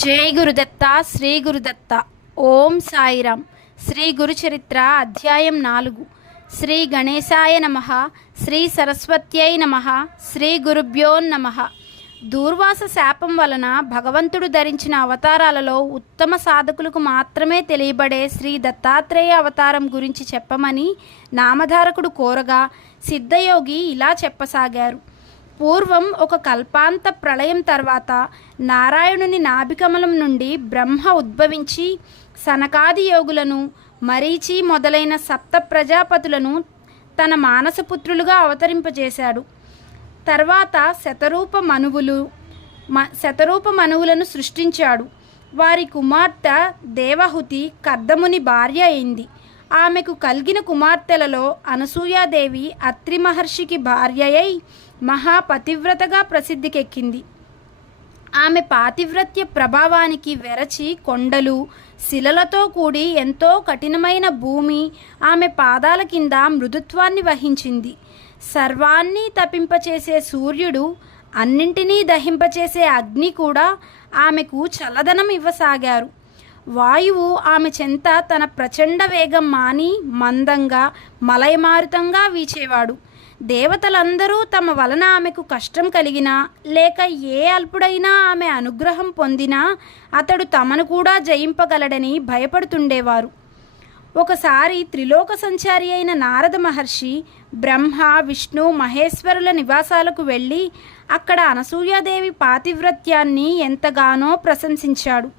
జై గురుదత్త శ్రీ గురుదత్త. ఓం సాయిరామ్. శ్రీ గురుచరిత్ర అధ్యాయం 4. శ్రీ గణేశాయ నమః. శ్రీ సరస్వత్యై నమః. శ్రీ గురుభ్యో నమః. దూర్వాస శాపం వలన భగవంతుడు ధరించిన అవతారాలలో ఉత్తమ సాధకులకు మాత్రమే తెలియబడే శ్రీ దత్తాత్రేయ అవతారం గురించి చెప్పమని నామధారకుడు కోరగా సిద్ధయోగి ఇలా చెప్పసాగారు. పూర్వం ఒక కల్పాంత ప్రళయం తర్వాత నారాయణుని నాభికమలం నుండి బ్రహ్మ ఉద్భవించి సనకాది యోగులను, మరీచి మొదలైన సప్త ప్రజాపతులను తన మానసపుత్రులుగా అవతరింపజేశాడు. తర్వాత శతరూప మనువులను సృష్టించాడు. వారి కుమార్తె దేవహుతి కర్దముని భార్య అయింది. ఆమెకు కలిగిన కుమార్తెలలో అనసూయాదేవి అత్రి మహర్షికి భార్య అయి మహాపతివ్రతగా ప్రసిద్ధికెక్కింది. ఆమె పాతివ్రత్య ప్రభావానికి వెరచి కొండలు, శిలలతో కూడి ఎంతో కఠినమైన భూమి ఆమె పాదాల కింద మృదుత్వాన్ని వహించింది. సర్వాన్ని తపింపచేసే సూర్యుడు, అన్నింటినీ దహింపచేసే అగ్ని కూడా ఆమెకు చల్లదనం ఇవ్వసాగారు. వాయువు ఆమె చెంత తన ప్రచండ వేగం మాని మందంగా మలయమారుతంగా వీచేవాడు. దేవతలందరూ తమ వలన ఆమెకు కష్టం కలిగినా లేక ఏ అల్పుడైనా ఆమె అనుగ్రహం పొందినా అతడు తమను కూడా జయింపగలడని భయపడుతుండేవారు. ఒకసారి త్రిలోక సంచారి అయిన నారద మహర్షి బ్రహ్మ, విష్ణు, మహేశ్వరుల నివాసాలకు వెళ్ళి అక్కడ అనసూయాదేవి పాతివ్రత్యాన్ని ఎంతగానో ప్రశంసించాడు.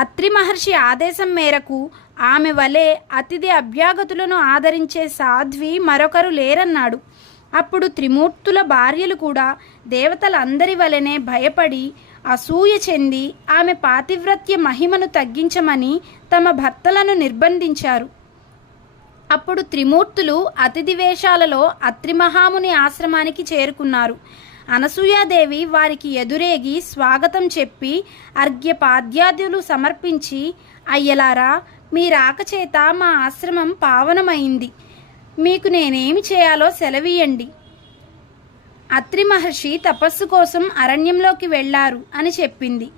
అత్రి మహర్షి ఆదేశం మేరకు ఆమె వలె అతిథి అభ్యాగతులను ఆదరించే సాధ్వి మరొకరు లేరన్నాడు. అప్పుడు త్రిమూర్తుల భార్యలు కూడా దేవతలందరి వలెనే భయపడి అసూయ చెంది ఆమె పాతివ్రత్య మహిమను తగ్గించమని తమ భర్తలను నిర్బంధించారు. అప్పుడు త్రిమూర్తులు అతిథి వేషాలలో అత్రి మహాముని ఆశ్రమానికి చేరుకున్నారు. అనసూయాదేవి వారికి ఎదురేగి స్వాగతం చెప్పి అర్ఘ్యపాద్యాదులు సమర్పించి, అయ్యలారా, మీ రాకచేత మా ఆశ్రమం పావనమైంది. మీకు నేనేమి చేయాలో సెలవీయండి. అత్రి మహర్షి తపస్సు కోసం అరణ్యంలోకి వెళ్ళారు అని చెప్పింది.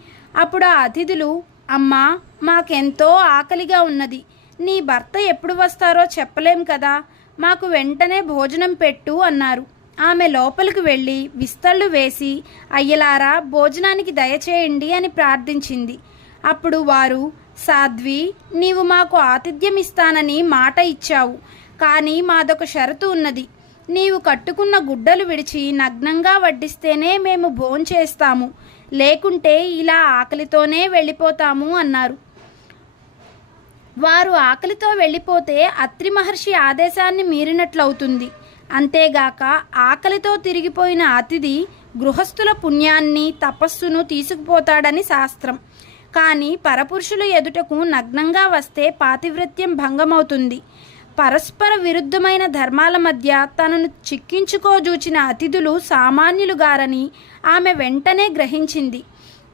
అప్పుడు ఆ అతిథులు, అమ్మా, మాకెంతో ఆకలిగా ఉన్నది. నీ భర్త ఎప్పుడు వస్తారో చెప్పలేం కదా, మాకు వెంటనే భోజనం పెట్టు అన్నారు. ఆమె లోపలికి వెళ్ళి విస్తళ్ళు వేసి, అయ్యలారా, భోజనానికి దయచేయండి అని ప్రార్థించింది. అప్పుడు వారు, సాధ్వి, నీవు మాకు ఆతిథ్యం ఇస్తానని మాట ఇచ్చావు, కానీ మాదొక షరతు ఉన్నది. నీవు కట్టుకున్న గుడ్డలు విడిచి నగ్నంగా వడ్డిస్తేనే మేము భోంచేస్తాము, లేకుంటే ఇలా ఆకలితోనే వెళ్ళిపోతాము అన్నారు. వారు ఆకలితో వెళ్ళిపోతే అత్రి మహర్షి ఆదేశాన్ని మీరినట్లవుతుంది. అంతేగాక ఆకలితో తిరిగిపోయిన అతిథి గృహస్థుల పుణ్యాన్ని, తపస్సును తీసుకుపోతాడని శాస్త్రం. కానీ పరపురుషుల ఎదుటకు నగ్నంగా వస్తే పాతివ్రత్యం భంగమవుతుంది. పరస్పర విరుద్ధమైన ధర్మాల మధ్య తనను చిక్కించుకోజూచిన అతిథులు సామాన్యులు గారని ఆమె వెంటనే గ్రహించింది.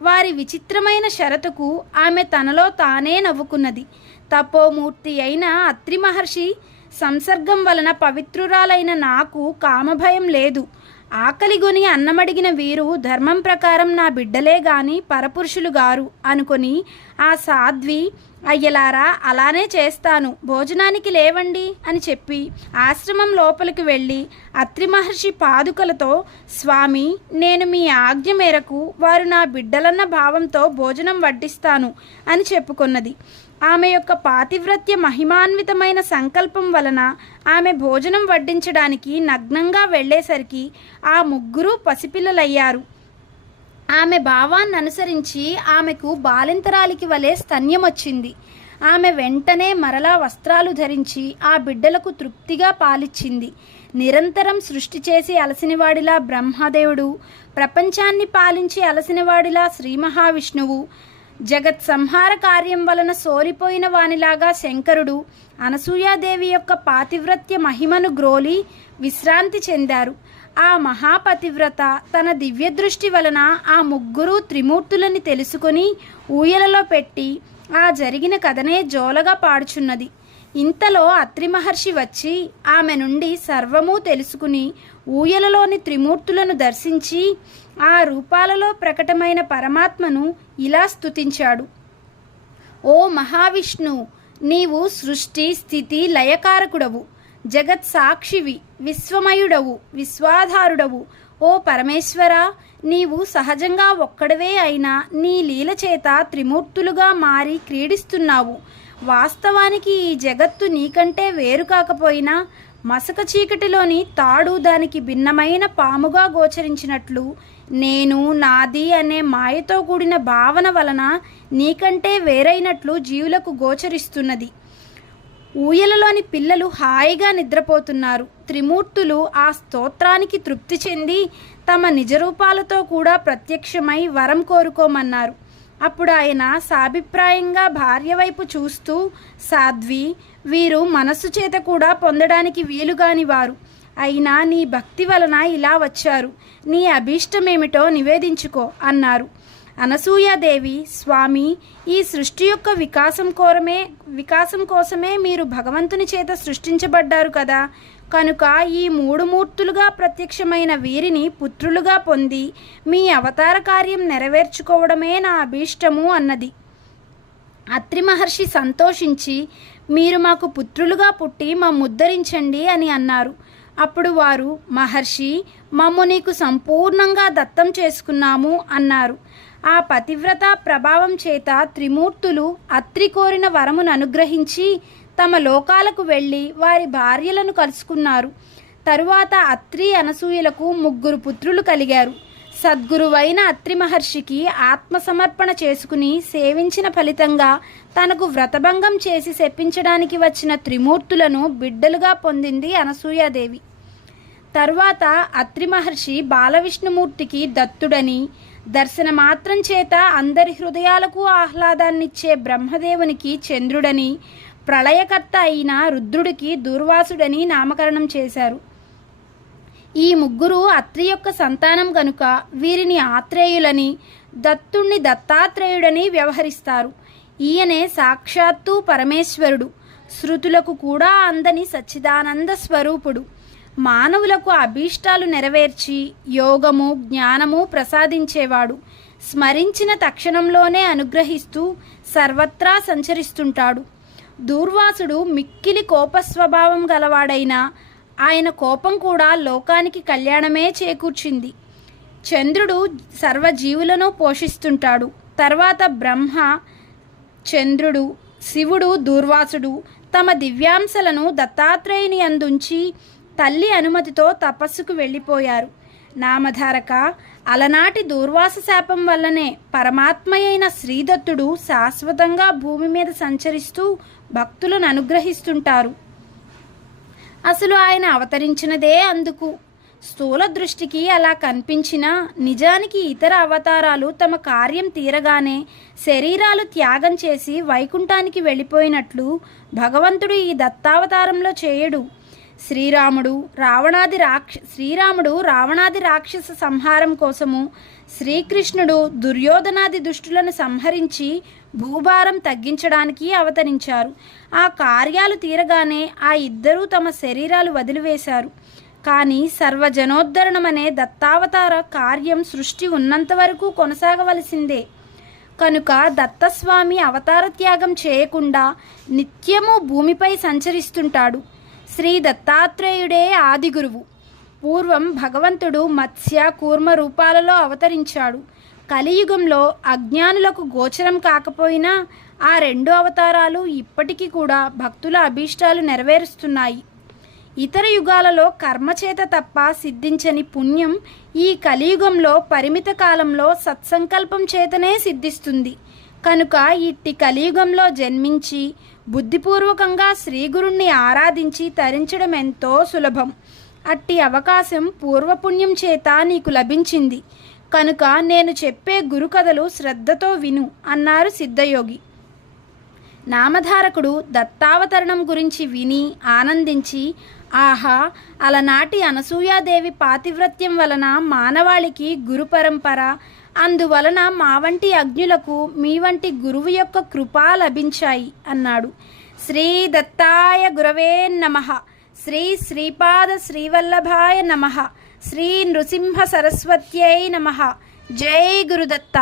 వారి విచిత్రమైన షరతుకు ఆమె తనలో తానే నవ్వుకున్నది. తపోమూర్తి అయిన అత్రి మహర్షి సంసర్గం వలన పవిత్రురాలైన నాకు కామభయం లేదు. ఆకలిగొని అన్నమడిగిన వీరు ధర్మం ప్రకారం నా బిడ్డలే గాని పరపురుషులు గారు అనుకొని ఆ సాధ్వి, అయ్యలారా, అలానే చేస్తాను, భోజనానికి లేవండి అని చెప్పి ఆశ్రమం లోపలికి వెళ్ళి అత్రి మహర్షి పాదుకలతో, స్వామి, నేను మీ ఆజ్ఞ మేరకు వారు నా బిడ్డలన్న భావంతో భోజనం వడ్డిస్తాను అని చెప్పుకొన్నది. ఆమె యొక్క పాతివ్రత్య మహిమాన్వితమైన సంకల్పం వలన ఆమె భోజనం వడ్డించడానికి నగ్నంగా వెళ్ళేసరికి ఆ ముగ్గురు పసిపిల్లలయ్యారు. ఆమె భావాన్ని అనుసరించి ఆమెకు బాలింతరాలికి వలె స్తన్యం వచ్చింది. ఆమె వెంటనే మరలా వస్త్రాలు ధరించి ఆ బిడ్డలకు తృప్తిగా పాలిచ్చింది. నిరంతరం సృష్టి చేసి అలసినవాడిలా బ్రహ్మదేవుడు, ప్రపంచాన్ని పాలించి అలసినవాడిలా శ్రీ మహావిష్ణువు, జగత్ సంహార కార్యం వలన సోరిపోయిన వానిలాగా శంకరుడు అనసూయాదేవి యొక్క పాతివ్రత్య మహిమను గ్రోలి విశ్రాంతి చెందారు. ఆ మహాపతివ్రత తన దివ్య దృష్టి వలన ఆ ముగ్గురు త్రిమూర్తులని తెలుసుకొని ఊయలలో పెట్టి ఆ జరిగిన కథనే జోలగా పాడుచున్నది. ఇంతలో అత్రి మహర్షి వచ్చి ఆమె నుండి సర్వము తెలుసుకుని ఊయలలోని త్రిమూర్తులను దర్శించి, ఆ రూపాలలో ప్రకటమైన పరమాత్మను ఇలా స్తుతించాడు: ఓ మహావిష్ణు, నీవు సృష్టి స్థితి లయకారకుడవు, జగత్ సాక్షివి, విశ్వమయుడవు, విశ్వాధారుడవు. ఓ పరమేశ్వర, నీవు సహజంగా ఒక్కడవే అయినా నీ లీల చేత త్రిమూర్తులుగా మారి క్రీడిస్తున్నావు. వాస్తవానికి ఈ జగత్తు నీకంటే వేరు కాకపోయినా మసక చీకటిలోని తాడు దానికి భిన్నమైన పాముగా గోచరించినట్లు నేను, నాది అనే మాయతో కూడిన భావన వలన నీకంటే వేరైనట్లు జీవులకు గోచరిస్తున్నది. ఊయలలోని పిల్లలు హాయిగా నిద్రపోతున్నారు. త్రిమూర్తులు ఆ స్తోత్రానికి తృప్తి చెంది తమ నిజరూపాలతో కూడా ప్రత్యక్షమై వరం కోరుకోమన్నారు. అప్పుడు ఆయన సాభిప్రాయంగా భార్య వైపు చూస్తూ, సాధ్వి, వీరు మనస్సు చేత కూడా పొందడానికి వీలుగాని వారు, అయినా నీ భక్తి వలన ఇలా వచ్చారు. నీ అభీష్టమేమిటో నివేదించుకో అన్నారు. అనసూయాదేవి, స్వామి, ఈ సృష్టి యొక్క వికాసం కోసమే మీరు భగవంతుని చేత సృష్టించబడ్డారు కదా. కనుక ఈ మూడు మూర్తులుగా ప్రత్యక్షమైన వీరిని పుత్రులుగా పొంది మీ అవతార కార్యం నెరవేర్చుకోవడమే నా అభీష్టము అన్నది. అత్రి మహర్షి సంతోషించి, మీరు మాకు పుత్రులుగా పుట్టి మమ్ముద్ధరించండి అని అన్నారు. అప్పుడు వారు, మహర్షి, మమ్ము నీకు సంపూర్ణంగా దత్తం చేసుకున్నాము అన్నారు. ఆ పతివ్రత ప్రభావం చేత త్రిమూర్తులు అత్రి కోరిన వరమును అనుగ్రహించి తమ లోకాలకు వెళ్ళి వారి భార్యలను కలుసుకున్నారు. తరువాత అత్రి అనసూయలకు 3 పుత్రులు కలిగారు. సద్గురువైన అత్రి మహర్షికి ఆత్మసమర్పణ చేసుకుని సేవించిన ఫలితంగా తనకు వ్రతభంగం చేసి శపించడానికి వచ్చిన త్రిమూర్తులను బిడ్డలుగా పొందింది అనసూయాదేవి. తరువాత అత్రి మహర్షి బాలవిష్ణుమూర్తికి దత్తుడని, దర్శనమాత్రం చేత అందరి హృదయాలకు ఆహ్లాదాన్నిచ్చే బ్రహ్మదేవునికి చంద్రుడని, ప్రళయకర్త అయిన రుద్రుడికి దూర్వాసుడని నామకరణం చేశారు. ఈ 3 అత్రి యొక్క సంతానం గనుక వీరిని ఆత్రేయులని, దత్తుణ్ణి దత్తాత్రేయుడని వ్యవహరిస్తారు. ఈయనే సాక్షాత్తు పరమేశ్వరుడు, శృతులకు కూడా అందని సచ్చిదానంద స్వరూపుడు. మానవులకు అభీష్టాలు నెరవేర్చి యోగము, జ్ఞానము ప్రసాదించేవాడు. స్మరించిన తక్షణంలోనే అనుగ్రహిస్తూ సర్వత్రా సంచరిస్తుంటాడు. దూర్వాసుడు మిక్కిలి కోపస్వభావం గలవాడైనా ఆయన కోపం కూడా లోకానికి కళ్యాణమే చేకూర్చింది. చంద్రుడు సర్వజీవులను పోషిస్తుంటాడు. తర్వాత బ్రహ్మ, చంద్రుడు, శివుడు, దూర్వాసుడు తమ దివ్యాంశలను దత్తాత్రేయుని అందుంచి తల్లి అనుమతితో తపస్సుకు వెళ్ళిపోయారు. నామధారక, అలనాటి దూర్వాస శాపం వల్లనే పరమాత్మయైన శ్రీదత్తుడు శాశ్వతంగా భూమి మీద సంచరిస్తూ భక్తులను అనుగ్రహిస్తుంటారు. అసలు ఆయన అవతరించినదే అందుకు. స్థూల దృష్టికి అలా కనిపించినా నిజానికి ఇతర అవతారాలు తమ కార్యం తీరగానే శరీరాలు త్యాగం చేసి వైకుంఠానికి వెళ్ళిపోయినట్లు భగవంతుడు ఈ దత్తావతారంలో చేయడు. శ్రీరాముడు రావణాది రాక్షస సంహారం కోసము, శ్రీకృష్ణుడు దుర్యోధనాది దుష్టులను సంహరించి భూభారం తగ్గించడానికి అవతరించారు. ఆ కార్యాలు తీరగానే ఆ ఇద్దరూ తమ శరీరాలు వదిలివేశారు. కానీ సర్వజనోద్ధరణమనే దత్తావతార కార్యం సృష్టి ఉన్నంత వరకు కొనసాగవలసిందే. కనుక దత్తస్వామి అవతార త్యాగం చేయకుండా నిత్యము భూమిపై సంచరిస్తుంటాడు. శ్రీ దత్తాత్రేయుడే ఆది గురువు. పూర్వం భగవంతుడు మత్స్య, కూర్మ రూపాలలో అవతరించాడు. కలియుగంలో అజ్ఞానులకు గోచరం కాకపోయినా ఆ 2 అవతారాలు ఇప్పటికీ కూడా భక్తుల అభీష్టాలు నెరవేరుస్తున్నాయి. ఇతర యుగాలలో కర్మచేత తప్ప సిద్ధించని పుణ్యం ఈ కలియుగంలో పరిమిత కాలంలో సత్సంకల్పం చేతనే సిద్ధిస్తుంది. కనుక ఇట్టి కలియుగంలో జన్మించి బుద్ధిపూర్వకంగా శ్రీగురుణ్ణి ఆరాధించి తరించడం ఎంతో సులభం. అట్టి అవకాశం పూర్వపుణ్యం చేత నీకు లభించింది. కనుక నేను చెప్పే గురుకథలు శ్రద్ధతో విను అన్నారు సిద్ధయోగి. నామధారకుడు దత్తావతరణం గురించి విని ఆనందించి, ఆహా, అలనాటి అనసూయాదేవి పాతివ్రత్యం వలన మానవాళికి గురు పరంపర, అందువలన మా వంటి అజ్ఞులకు మీ వంటి గురువు యొక్క కృపా లభించాయి అన్నాడు. శ్రీ దత్తాయ గురవే నమః. శ్రీ శ్రీపాద శ్రీవల్లభాయ నమః. శ్రీ నృసింహ సరస్వత్యై నమః. జై గురుదత్త.